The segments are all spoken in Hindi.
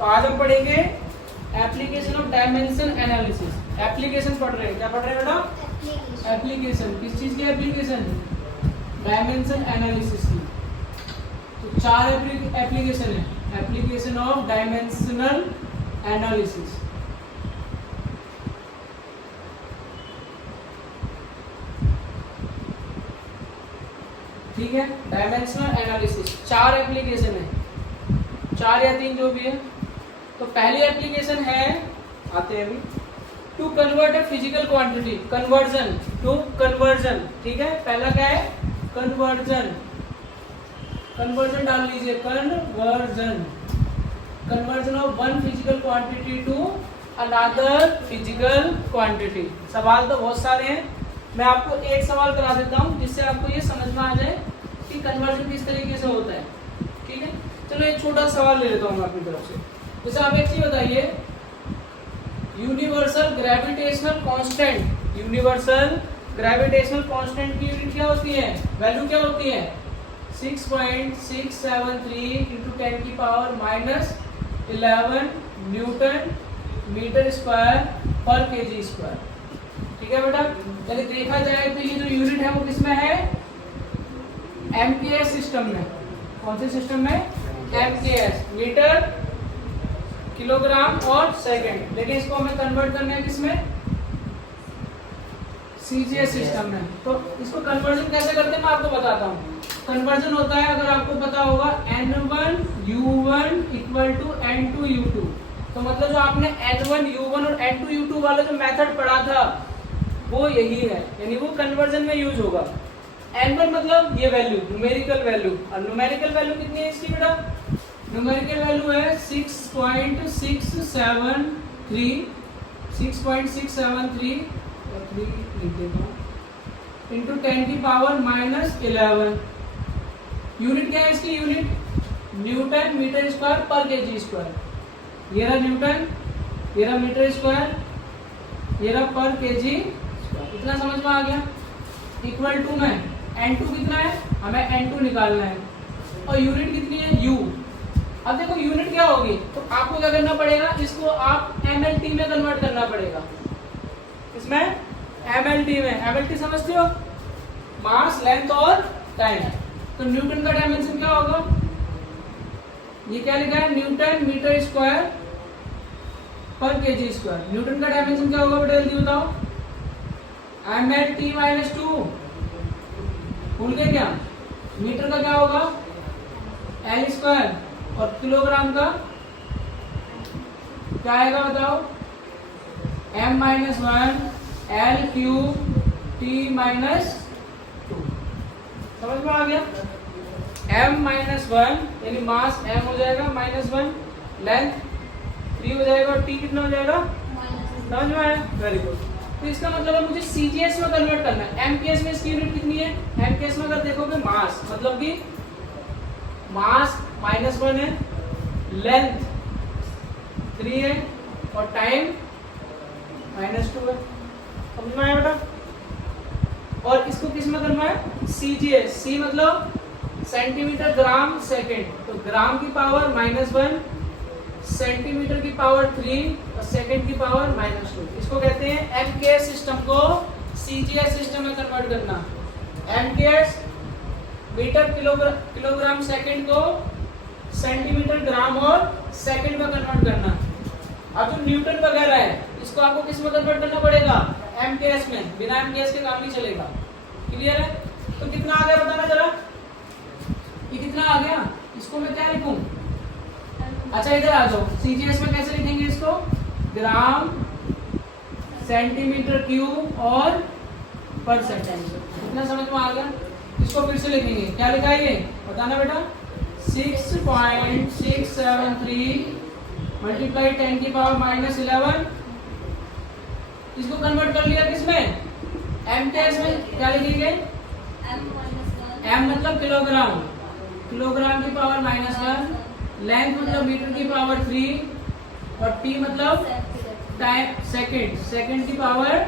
तो आज हम पढ़ेंगे application of dimension analysis. Application पढ़ रहे हैं, क्या पढ़ रहे हैं बेटा? एप्लीकेशन। किस चीज की एप्लीकेशन? डायमेंशन एनालिसिस की। तो 4 एप्लीकेशन है। Application of dimensional analysis. ठीक है, डायमेंशनल एनालिसिस 4 एप्लीकेशन है, 4 या 3 जो भी है। तो पहली एप्लीकेशन है, आते हैं अभी, to convert a physical quantity, conversion to conversion. ठीक है, पहला क्या है? कन्वर्जन। कन्वर्जन डाल लीजिए, conversion. Conversion of one physical quantity to another physical quantity. सवाल तो बहुत सारे हैं, मैं आपको एक सवाल करा देता हूं जिससे आपको ये समझ में आ जाए कि कन्वर्जन किस तरीके से होता है। ठीक है, चलो एक छोटा सवाल ले लेता हूं अपनी तरफ से। जैसे आप एक चीज बताइए, universal gravitational constant, universal gravitational constant की यूनिट क्या होती है? वैल्यू क्या होती है? 6.673 इंटू 10 की power minus 11 newton metre square पर केजी स्क्वायर। ठीक है बेटा, यदि देखा जाए तो ये जो यूनिट है वो किसमें है? एमकेएस सिस्टम में। कौन से सिस्टम में? एमकेएस, मीटर, किलोग्राम और सेकंड। लेकिन इसको हमें कन्वर्ट करना है किसमें? सीजीएस सिस्टम में। तो इसको कन्वर्जन कैसे करते हैं मैं आपको बताता हूँ। कन्वर्जन होता है, अगर आपको पता होगा, N1U1 इक्वल टू N2U2। तो मतलब जो आपने N1U1 और N2U2 वाला जो मेथड पढ़ा था वो यही है, यानी वो कन्वर्जन में यूज होगा। N1 मतलब ये वैल्यू, न्यूमेरिकल वैल्यू। और न्यूमेरिकल वैल्यू कितनी है इसकी बेटा? न्यूमेरिकल वैल्यू है 6.673 इंटू 10 की पावर माइनस 11। यूनिट क्या है इसकी? यूनिट न्यूटन मीटर स्क्वायर पर केजी स्क्वायर। ये रहा न्यूटन, ये रहा मीटर स्क्वायर, ये रहा पर केजी स्क्वायर। इतना समझ में आ गया? इक्वल टू में N2 कितना है? हमें N2 निकालना है। और यूनिट कितनी है? U। अब देखो यूनिट क्या होगी, तो आपको क्या करना पड़ेगा, इसको आप MLT में कन्वर्ट करना पड़ेगा। इसमें MLT में, MLT समझते हो? मास, लेंथ और टाइम। तो न्यूटन का डायमेंशन क्या होगा? ये क्या लिखा है? न्यूटन मीटर स्क्वायर पर केजी स्क्वायर। न्यूटन का डायमेंशन क्या होगा बेटा, जल्दी बताओ? MLT minus 2। भूल गए क्या? मीटर का क्या होगा? L square. और किलोग्राम का क्या आएगा बताओ? M minus 1 L cube T minus 2। समझ में आ गया? M माइनस 1 यानी मास M हो जाएगा माइनस 1, लेंथ 3 हो जाएगा और T कितना हो जाएगा? समझ में आया? Very good. तो इसका मतलब है मुझे सीजीएस में कन्वर्ट करना है। एमकेएस में इसकी यूनिट कितनी है? एमकेएस में अगर देखोगे मास, मतलब कि मास माइनस 1 है, लेंथ 3 है और टाइम माइनस 2 है। समझ में आया बेटा? और इसको किस में करना है? सीजीएस। सी मतलब सेंटीमीटर ग्राम सेकेंड। तो ग्राम की पावर माइनस 1, सेंटीमीटर की पावर 3 और सेकंड की पावर माइनस 2। इसको कहते हैं एमकेएस सिस्टम को सीजीएस सिस्टम में कन्वर्ट करना। एमकेएस मीटर किलोग्राम सेकंड को सेंटीमीटर ग्राम और सेकंड में कन्वर्ट करना। अब जो न्यूटन वगैरह है इसको आपको किस में कन्वर्ट करना पड़ेगा? एमकेएस में। बिना एमकेएस के काम नहीं चलेगा। क्लियर है? तो कितना आ गया बताना जरा, ये कितना आ गया? इसको मैं क्या लिखूं? अच्छा इधर आ जाओ, सीजीएस में कैसे लिखेंगे इसको? ग्राम, सेंटीमीटर क्यूब और पर सेंटीमीटर। इतना समझ में आ गया? इसको फिर से लिखेंगे, क्या लिखा है ये बताना बेटा? 6.673 मल्टीप्लाई 10 की पावर माइनस 11। इसको कन्वर्ट कर लिया किसमें? एमकेएस में। क्या लिखेंगे? M मतलब किलोग्राम, किलोग्राम की पावर माइनस 1, लेंथ मतलब मीटर की पावर 3 और T मतलब टाइम सेकंड, सेकंड की पावर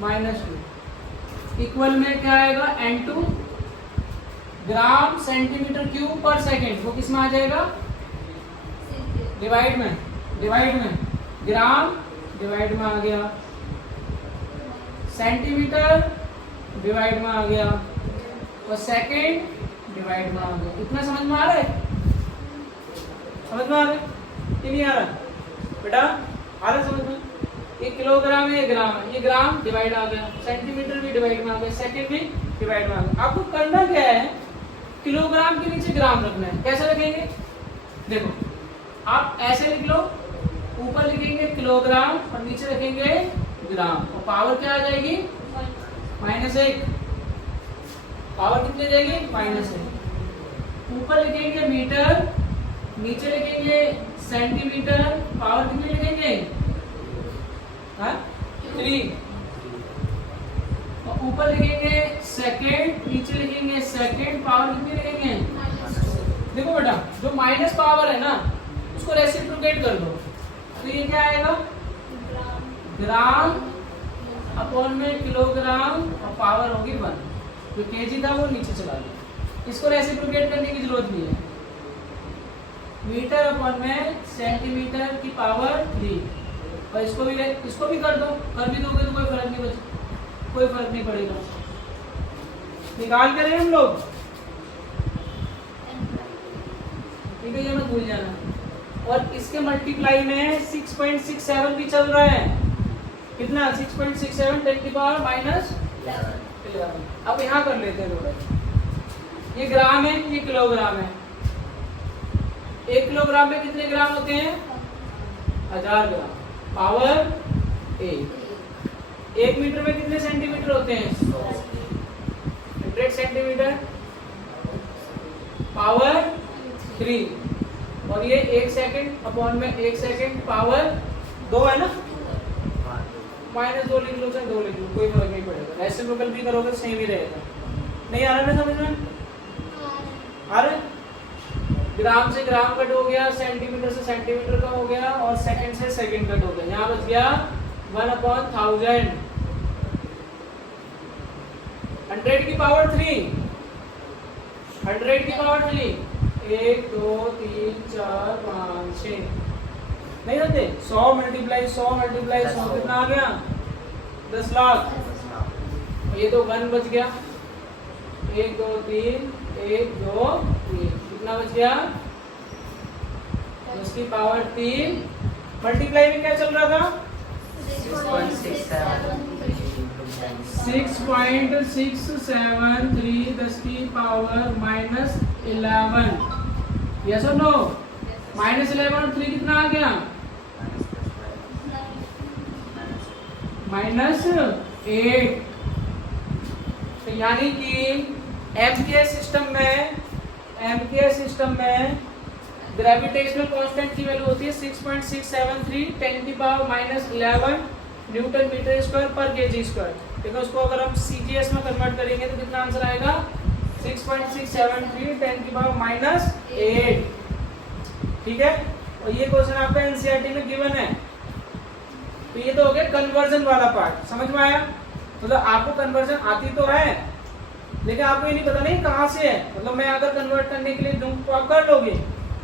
माइनस 2। इक्वल में क्या आएगा? N2 ग्राम सेंटीमीटर क्यूब पर सेकंड। वो किस में आ जाएगा? डिवाइड में ग्राम डिवाइड में आ गया, सेंटीमीटर डिवाइड में आ गया और सेकंड डिवाइड में आ गया। इतना समझ में आ रहा है? समझ में आ रहा है कि नहीं आ रहा बेटा? आ रहा है समझ में? ये किलोग्राम है, ये ग्राम है, ये ग्राम डिवाइड आ गया, सेंटीमीटर भी डिवाइड में आ गया, सेकंड भी डिवाइड में आ गया। आपको करना क्या है, किलोग्राम के नीचे ग्राम रखना है। कैसे रखेंगे? देखो आप ऐसे लिख लो, ऊपर लिखेंगे किलोग्राम और नीचे रखेंगे ग्राम, और पावर क्या आ जाएगी? -1। पावर कितनी जाएगी? -1। ऊपर लिखेंगे मीटर, नीचे लिखेंगे सेंटीमीटर, पावर कितनी लिखेंगे? 3। और ऊपर लिखेंगे सेकंड, नीचे लिखेंगे सेकंड, पावर कितनी लिखेंगे? देखो बेटा, जो माइनस पावर है ना उसको रेसिप्रोकेट कर दो, तो ये क्या आएगा? ग्राम अपॉन में किलोग्राम और पावर होगी 1। जो केजी था वो नीचे चला गया, इसको रेसिप्रोकेट करने की जरूरत नहीं है। मीटर अपॉन में सेंटीमीटर की पावर 3, और इसको भी कर दो, कर भी दोगे तो कोई फर्क नहीं पड़ेगा। निकाल करें हम लोग, ठीक है, ये मत भूल जाना। और इसके मल्टीप्लाई में 6.67 भी चल रहा है। कितना? 6.67 10⁻11। अब यहाँ कर लेते हैं थोड़ा। ये ग्राम है, ये किलोग्राम है। 1 किलोग्राम में कितने ग्राम होते हैं? 1000 ग्राम, पावर 1। 1 मीटर में कितने सेंटीमीटर होते हैं? 100 सेंटीमीटर, पावर 3। और ये 1 सेकंड अपॉन में 1 सेकंड, पावर 2 है ना? -2 लिख लो, चाहे 2 लिख लो, कोई फर्क नहीं पड़ेगा। रेसिप्रोकल भी करोगे तो सेम ही रहेगा। नहीं आ रहा ना समझ में? आ रहा है? ग्राम से ग्राम कट हो गया, सेंटीमीटर से सेंटीमीटर का हो गया, और सेकंड से सेकंड कट हो गया। यहाँ बच गया 1/1000। 100 की पावर 3, 100 की पावर 3, 1 2 3 4 5 6 नहीं होते। 100 मल्टीप्लाई 100 कितना आ गया? 10 लाख। ये तो 1 बच गया, 1 2 3 1 2 3, कितना बच गया? 10 की पावर 3। मल्टीप्लाई में क्या चल रहा था? 6.673 10 की पावर -11। यस और नो? -11 और 3 कितना आ गया? -8। तो यानी कि एमकेएस सिस्टम में ग्रेविटेशनल कांस्टेंट की वैल्यू होती है 6.673 10⁻11 न्यूटन मीटर स्क्वायर पर केजी स्क्वायर। देखो उसको अगर हम सीजीएस में कन्वर्ट करेंगे तो कितना आंसर आएगा? 6.673 10⁻8। ठीक है, और ये क्वेश्चन आपका एनसीईआरटी में गिवन है। तो ये तो हो गया कन्वर्जन वाला पार्ट। समझ में आया? मतलब आपको कन्वर्जन आती तो है, लेकिन आपको ये नहीं पता नहीं कहाँ से है। मतलब मैं अगर कन्वर्ट करने के लिए दूं तो आप कर लोगे,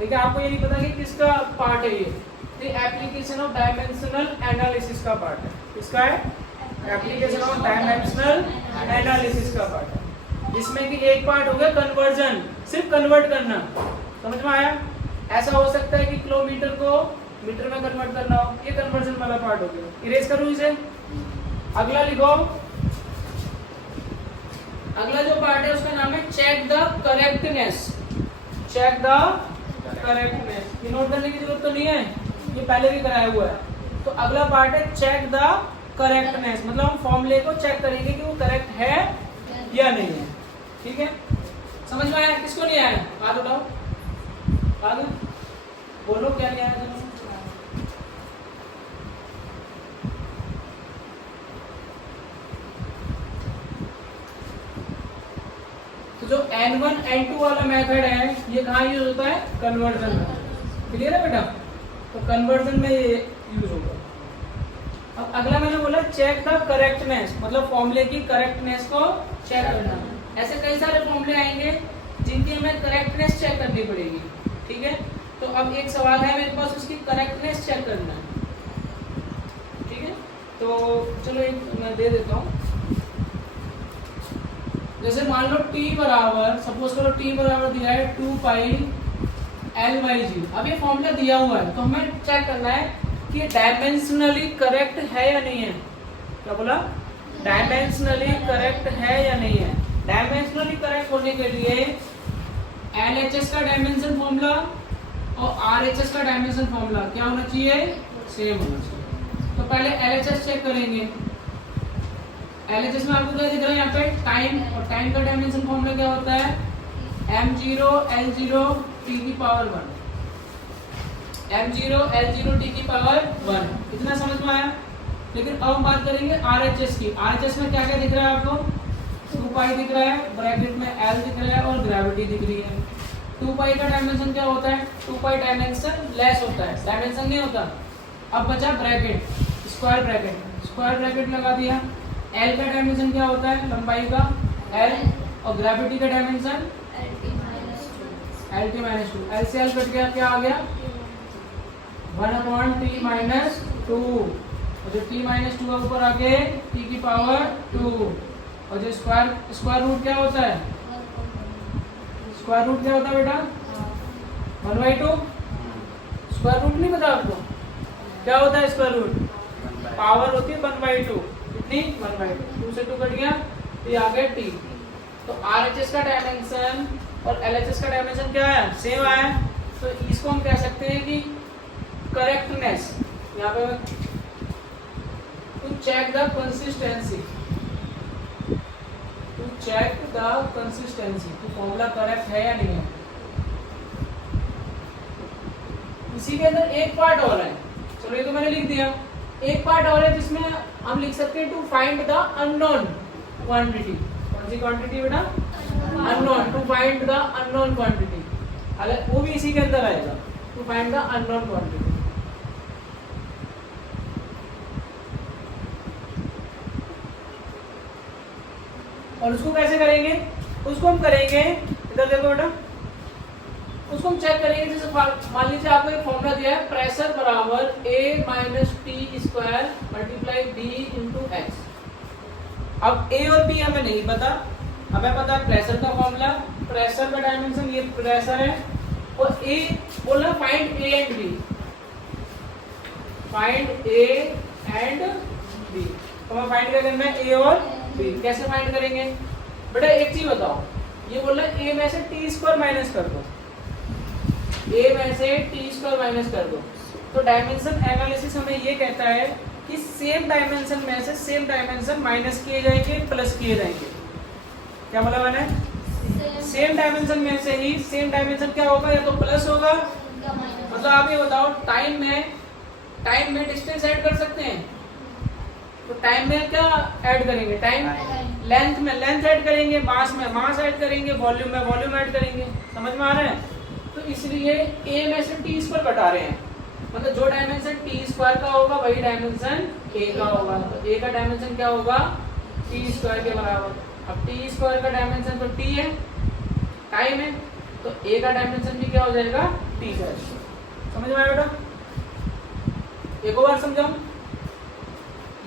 लेकिन आपको ये नहीं पता कि किसका पार्ट है ये। एप्लीकेशन ऑफ डायमेंशनल एनालिसिस का पार्ट है। किसका है? एप्लीकेशन ऑफ डायमेंशनल एनालिसिस का पार्ट है, जिसमें कि एक पार्ट हो गया कन्वर्जन, सिर्फ कन्वर्ट करना। समझ में आया? ऐसा हो सकता है कि किलोमीटर को मीटर में कन्वर्ट करना हो, ये कन्वर्जन वाला पार्ट हो गया। इरेज करूं इसे, अगला लिखो। अगला जो पार्ट है उसका नाम है check the correctness. Check the correctness, ये नोट करने की जरूरत तो नहीं है, ये पहले भी कराया हुआ है। तो अगला पार्ट है चेक द करेक्टनेस, मतलब हम फॉर्मूले को चेक करेंगे कि वो करेक्ट है या नहीं है। ठीक है, समझ में आया? किसको नहीं आया हाथ उठाओ, हाथ बोलो क्या नहीं आया। तो जो N1 N2 वाला मेथड है ये कहाँ यूज होता है? कन्वर्जन में। क्लियर है बेटा? तो कन्वर्जन में ये यूज होगा। अब अगला मैंने बोला चेक द करेक्टनेस, मतलब फॉर्मूले की करेक्टनेस को चेक करना। ऐसे कई सारे फॉर्मूले आएंगे जिनकी हमें करेक्टनेस चेक करनी पड़ेगी। ठीक है, तो अब एक सवाल है मेरे पास, उसकी करेक्टनेस चेक करना है, ठीक है। तो चलो एक मैं दे देता हूँ। जैसे मान लो t बराबर, सपोज करो t बराबर दिया है 2 पाई L/G। अब ये फॉर्मूला दिया हुआ है तो हमें चेक करना है कि डायमेंशनली करेक्ट है या नहीं है। क्या बोला? डायमेंशनली करेक्ट है या नहीं है। डायमेंशनली करेक्ट होने के लिए LHS का डायमेंशन फॉर्मूला और RHS का डायमेंशन फॉर्मूला क्या होना चाहिए? सेम होना चाहिए। तो पहले LHS चेक करेंगे। LHS में आपको क्या दिख रहा है यहाँ पे? टाइम, और टाइम का डायमेंशन फॉर्मूला क्या होता है? m0 L0 t की पावर 1। m0 L0 t की पावर 1, इतना समझ में आया। लेकिन अब हम बात करेंगे RHS की। RHS में क्या क्या दिख रहा है आपको? 2 पाई दिख रहा है, ब्रैकेट में L दिख रहा है और ग्रेविटी दिख रही है। 2 पाई का डायमेंशन क्या होता है? 2 पाई डायमेंशन लेस होता है, डायमेंशन नहीं होता। अब बचा bracket, square bracket. Square bracket लगा दिया। L का डायमेंशन क्या होता है? लंबाई का L, और ग्रेविटी का डायमेंशन LT-2। L से L कट गया, क्या आ गया? 1/t-2। और जो t-2 है ऊपर आके t की पावर 2। और जो स्क्वायर रूट क्या होता है? स्क्वायर रूट क्या होता है बेटा? 1/2। स्क्वायर रूट नहीं पता आपको? क्या होता है स्क्वायर रूट? पावर होती है 1/2। कितनी? 1/2। 2 से 2 कट गया, तो ये आ गया t। तो RHS का डायमेंशन और LHS का डायमेंशन क्या है? सेम आया। तो इसको हम कह सकते हैं कि करेक्टनेस, यहाँ पे to check the consistency, to check the consistency कि फॉर्मूला करेक्ट है या नहीं है। इसी के अंदर एक पार्ट और है, चलो ये तो मैंने लिख दिया। एक पार्ट और है जिसमें हम लिख सकते हैं to find the unknown quantity. कौन सी क्वांटिटी बेटा? Unknown. To find the unknown quantity, अलग वो भी इसी के अंदर आएगा। To find the unknown quantity. और उसको कैसे करेंगे? उसको हम करेंगे, इधर देखो बेटा, उसको हम चेक करेंगे। जैसे मान लीजिए आपको एक फॉर्मूला दिया है, प्रेशर बराबर A-T² × B × X। अब A और B हमें नहीं पता, हमें पता है प्रेशर का फॉर्मूला, प्रेशर का डायमेंशन, ये प्रेशर है। और A बोला find A and B, find A and B। तो हमें फाइंड क्या करना है? A और B। कैसे फाइंड करेंगे बेटा? एक चीज बताओ, ये बोल रहा है A में से t² माइनस कर दो, A में से t² माइनस कर दो। तो डायमेंशन एनालिसिस हमें ये कहता है कि सेम डायमेंशन में से सेम डायमेंशन माइनस किए जाएंगे, प्लस किए जाएंगे। क्या बोला मैंने? सेम डायमेंशन में से ही सेम डायमेंशन क्या होगा? या तो प्लस होगा, मतलब आप ये बताओ टाइम में डिस्टेंस ऐड कर सकते हैं, तो टाइम में क्या ऐड करेंगे? टाइम। लेंथ में लेंथ ऐड करेंगे, मास में मास ऐड करेंगे, वॉल्यूम में वॉल्यूम ऐड करेंगे। समझ में आ रहा है? तो इसलिए A में से t² घटा रहे हैं, मतलब जो डायमेंशन t² का होगा वही डायमेंशन A का होगा। तो A का डायमेंशन क्या होगा? t² के बराबर। अब t² का डायमेंशन तो t है, टाइम है, तो A का डायमेंशन भी क्या हो जाएगा? t²। समझ में आया बेटा? एक और बार समझाऊं,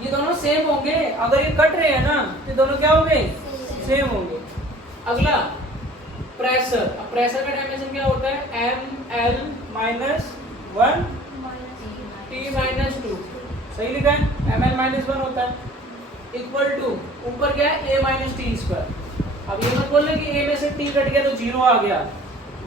ये दोनों सेम होंगे। अगर ये कट रहे हैं ना तो दोनों क्या होंगे? सेम होंगे। अगला प्रेशर। अब प्रेशर का डायमेंशन क्या होता है? ml-1 t-2। सही लिखा है? ml-1 होता है, इक्वल टू ऊपर क्या है? A-T²। अब ये मत बोलना कि A में से t कट गया तो 0 आ गया।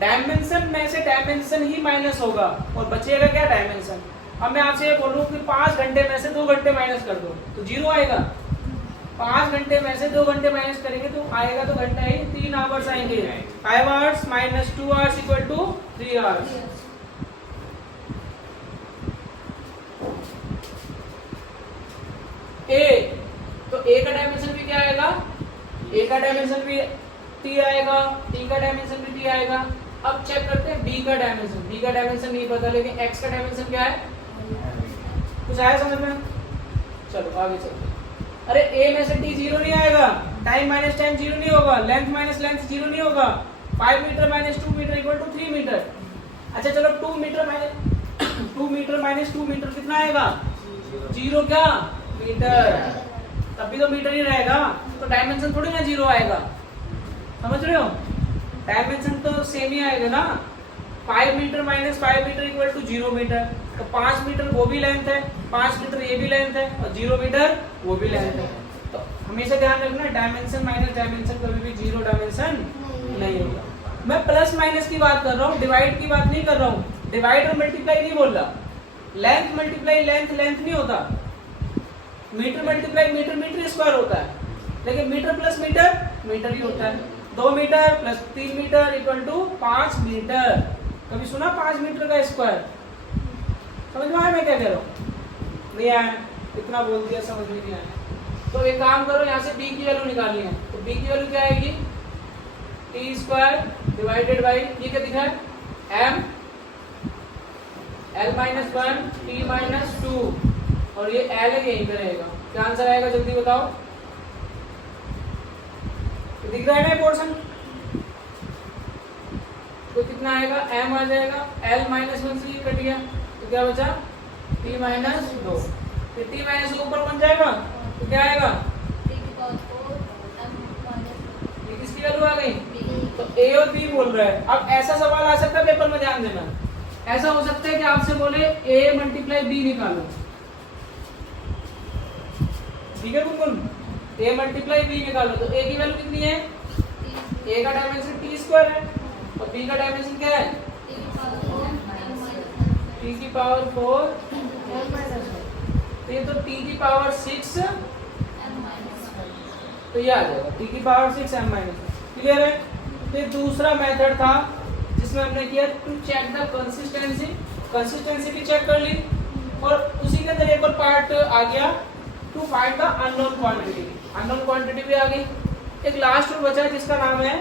डायमेंशन में से डायमेंशन ही माइनस होगा और बचेगा क्या? डायमेंशन। अब मैं आपसे ये बोलूं कि 5 घंटे में से 2 घंटे माइनस कर दो तो 0 आएगा। 5 घंटे में से 2 घंटे माइनस करेंगे तो आएगा तो घंटा ही 3 आवर्स आएंगे। 5 hours minus 2 hours equal to 3 hours. A, तो A का डायमेंशन भी क्या आएगा? A का डायमेंशन भी t आएगा, t का डायमेंशन भी t आएगा। अब चेक करते हैं B का डायमेंशन। B का डायमेंशन नहीं पता, लेकिन X का डायमेंशन क्या है? कुछ आया समझ में? चलो आगे चलते। अरे A में से t 0 नहीं आएगा, टाइम माइनस टाइम 0 नहीं होगा, लेंथ माइनस लेंथ 0 नहीं होगा। 5 metre minus 2 metre equal to 3 metre. अच्छा चलो 2 मीटर माइनस 2 मीटर कितना आएगा? 0 क्या मीटर, तब भी तो मीटर ही रहेगा, तो डायमेंशन थोड़ी ना 0 आएगा, समझ रहे हो? डायमेंशन तो सेम ही आएगा ना। 5 metre minus 5 metre equal to 0 metre, तो 5 मीटर वो भी लेंथ है, 5 मीटर ये भी लेंथ है, और 0 मीटर वो भी लेंथ है। तो हमेशा ध्यान रखना डायमेंशन माइनस डायमेंशन कभी भी 0 डायमेंशन नहीं होगा। मैं प्लस माइनस की बात कर रहा हूँ, डिवाइड की बात नहीं कर रहा हूँ। डिवाइड और मल्टीप्लाई नहीं बोल रहा। लेंथ मल्टीप्लाई लेंथ नहीं होता। मीटर मल्टीप्लाई मीटर स्क्वायर होता है, लेकिन मीटर प्लस मीटर ही होता है। 2 metre plus 3 metre equal to 5 metre. कभी सुना 5 मीटर का स्क्वायर? समझ में आया मैं क्या कह रहा हूँ? नहीं आया? इतना बोल दिया, समझ में नहीं आया। तो एक काम करो, यहाँ से b की वैल्यू निकालनी है, तो b की वैल्यू क्या आएगी? टी स्क्वायर डिवाइडेड बाई ये क्या दिखा है? m l minus 1 t minus 2, और ये l है, यहीं पे रहेगा। क्या आंसर आएगा जल्दी बताओ? तो दिख रहा है ना पोर्शन? तो कितना आएगा? m आ जाएगा, l माइनस 1 से ये कट गया, तो क्या बचा? t minus 2। फिर t माइनस 2 ऊपर बन जाएगा, तो क्या आएगा? ये किसकी वैल्यू आ गई? तो a और b बोल रहा है। अब ऐसा सवाल आ सकता है पेपर में, ध्यान देना। ऐसा हो सकता है कि आपसे बोले a मल्टीप्लाई b निकालो, ठीक है गुनगुन? a मल्टीप्लाई b निकालो, तो a की वैल्यू कितनी है? a का डायमेंशन t स्क्वायर है, और b का डायमेंशन क्या है? t की पावर 4 तो ये तो t की पावर 6, तो ये आ जाएगा t की पावर 6 m माइनस। क्लियर है? फिर दूसरा मेथड था जिसमें हमने किया टू चेक द कंसिस्टेंसी भी चेक कर ली, और उसी के अंदर एक और पार्ट आ गया to find the unknown quantity भी आ गई। एक लास्ट और बचा जिसका नाम है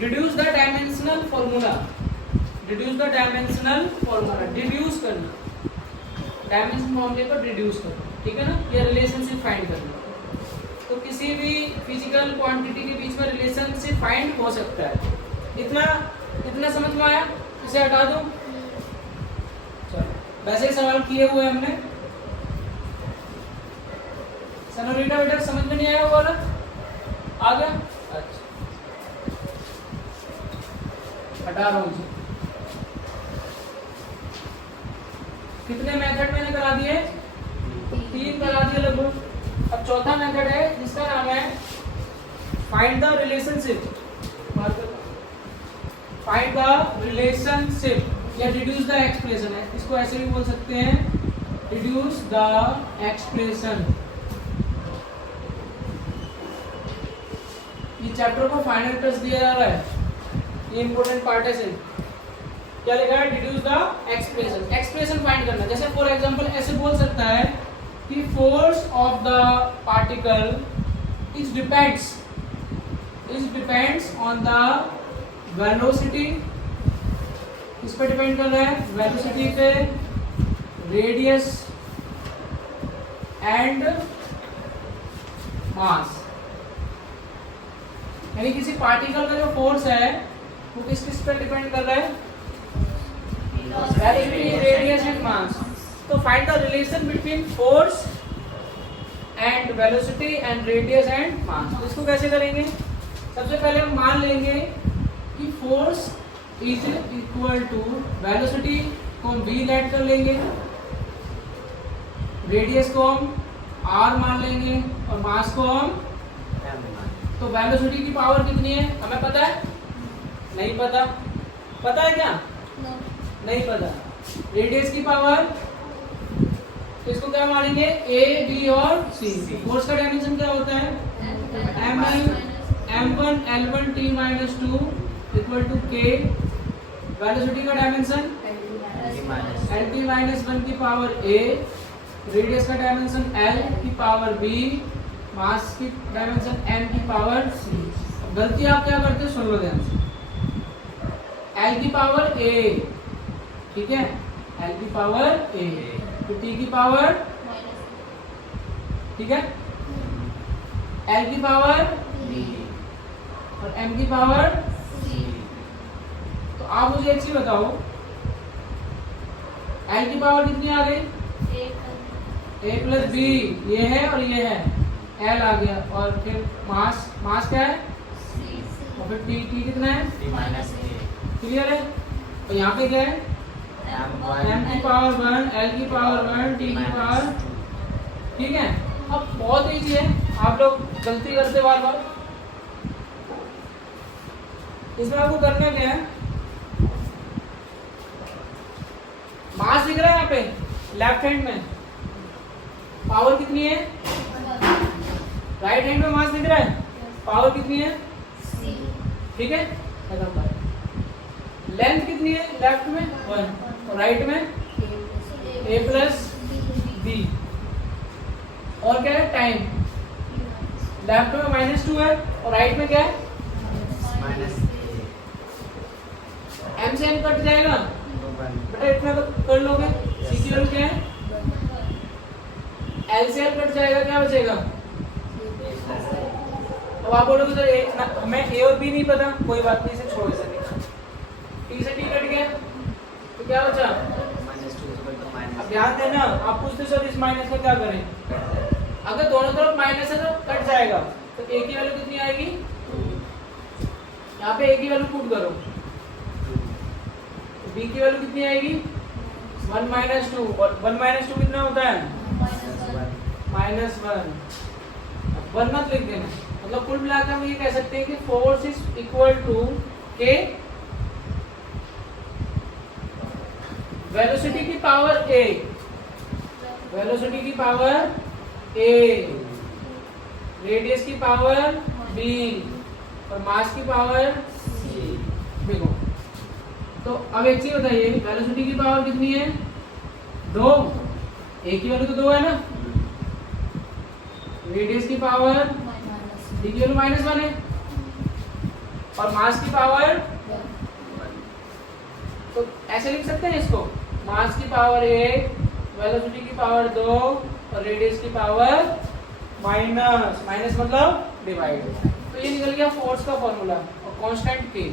deduce the dimensional formula. Deduce करना, डायमेंशन फॉर्मूले को डिड्यूस करना, ठीक है ना? ये रिलेशनशिप फाइंड करना। तो किसी भी फिजिकल क्वांटिटी के बीच में रिलेशनशिप फाइंड हो सकता है। इतना समझ में आया? इसे हटा दो। चलो, वैसे ही सवाल किए हुए हमने। सनोरीटा बेटा समझ में नहीं आया वो वाला? आ गया? अच्छा, हटा रहा हूँ। कितने मेथड मैंने करा दिए? 3 करा दिए लगभग। अब चौथा मेथड है जिसका नाम है फाइंड द रिलेशनशिप या डिड्यूस द एक्सप्रेशन है। इसको ऐसे भी बोल सकते हैं, डिड्यूस द एक्सप्रेशन। ये चैप्टर को फाइनल टच दिया जा रहा है, ये इंपॉर्टेंट पार्ट है। सिर्फ क्या लिखा है? डिड्यूस द एक्सप्रेशन फाइंड करना। जैसे फॉर एग्जांपल ऐसे बोल सकता है कि force of the particle is depends on the velocity. किस पे डिपेंड कर रहा है? वेलोसिटी पे, रेडियस एंड मास। यानी किसी पार्टिकल का जो फोर्स है वो किस पे डिपेंड कर रहा है? Velocity, radius and mass. तो find the relation between force and velocity and radius and mass. इसको कैसे करेंगे? सबसे पहले हम मान लेंगे कि force is equal to velocity को हम v लेट कर लेंगे, रेडियस को हम r मान लेंगे, और मास को हम m। तो वेलोसिटी की पावर कितनी है हमें पता है? नहीं पता। पता है क्या? नहीं पता। रेडियस की पावर, तो इसको क्या मानेंगे? a, b और c। फोर्स का डायमेंशन क्या होता है? m1 l1 t minus 2 equal to k। Velocity का डायमेंशन lt माइनस 1 की पावर a। रेडियस का डायमेंशन l की पावर b। मास की डायमेंशन m की पावर c। गलती आप क्या करते हो? सुन लो ध्यान से। l की पावर a, ठीक है? l की पावर a, तो t की पावर, ठीक है, l की पावर b और m की पावर c। तो आप मुझे एक चीज बताओ, एल की पावर कितनी आ गई? ए प्लस बी, ये है और ये है, एल आ गया। और फिर मास, मास क्या है? और फिर टी, टी कितना है? क्लियर है? और यहाँ पे क्या है? एम की पावर 1, एल की पावर 1, टी की पावर, ठीक है। अब बहुत ईजी है, आप लोग गलती करते बार बार। इसमें आपको करना क्या है, मास दिख रहा है यहाँ पे लेफ्ट हैंड में, पावर कितनी है? राइट हैंड में मास दिख रहा है, पावर कितनी है? ठीक है, खत्म बात। लेंथ कितनी है लेफ्ट में? 1, और राइट में a प्लस बी। और क्या है? टाइम, लेफ्ट में -2 है और राइट में क्या है? m से n कट जाएगा बेटा, इतना तो कर लोगे। c की वैल्यू क्या है? l से l कट जाएगा, क्या बचेगा? अब आप बोलोगे सर हमें a और b नहीं पता, कोई बात नहीं, इसे छोड़ सकते। t से t कट गया तो क्या बचा? अब ध्यान देना, आप पूछते सर इस माइनस का क्या करें? अगर दोनों तरफ माइनस है तो कट जाएगा, तो a की वैल्यू कितनी आएगी? यहाँ पे a की वैल्यू पुट करो, b की वैल्यू कितनी आएगी? 1 - 2, और 1 - 2 कितना होता है? -1। वन मत लिख देना, मतलब कुल मिलाकर हम ये कह सकते हैं कि फोर्स इज इक्वल टू के वेलोसिटी की पावर a, वेलोसिटी की पावर a, रेडियस की पावर b, और मास की पावर c। देखो तो अब एक चीज बताइए, वेलोसिटी की पावर कितनी है? 2, a की वैल्यू तो 2 है ना, रेडियस की पावर d की वैल्यू -1 है, और मास की पावर, तो ऐसे लिख सकते हैं इसको, मास की पावर 1, वेलोसिटी की पावर 2, और रेडियस की पावर माइनस मतलब डिवाइड। तो ये निकल गया फोर्स का फॉर्मूला, और कांस्टेंट के।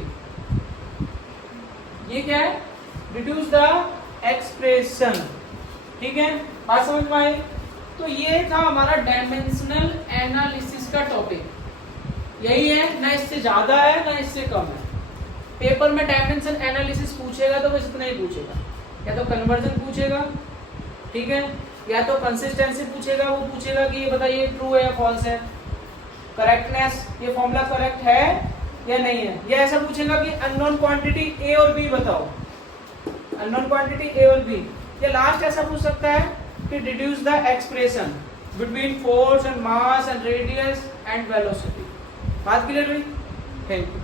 ये क्या है? Reduce the expression. ठीक है, बात समझ में आई? तो ये था हमारा डायमेंशनल एनालिसिस का टॉपिक, यही है, ना इससे ज्यादा है ना इससे कम है। पेपर में डायमेंशन एनालिसिस पूछेगा तो बस इतना ही पूछेगा, या तो कन्वर्जन पूछेगा, ठीक है, या तो कंसिस्टेंसी पूछेगा, वो पूछेगा कि ये बताइए ट्रू है या फॉल्स है, करेक्टनेस, ये फॉर्मूला करेक्ट है या नहीं है, या ऐसा पूछेगा कि अननोन क्वांटिटी ए और बी बताओ, अननोन क्वांटिटी ए और बी, या लास्ट ऐसा पूछ सकता है कि deduce the expression between force and mass and radius and velocity. बात क्लियर हुई? Thank you.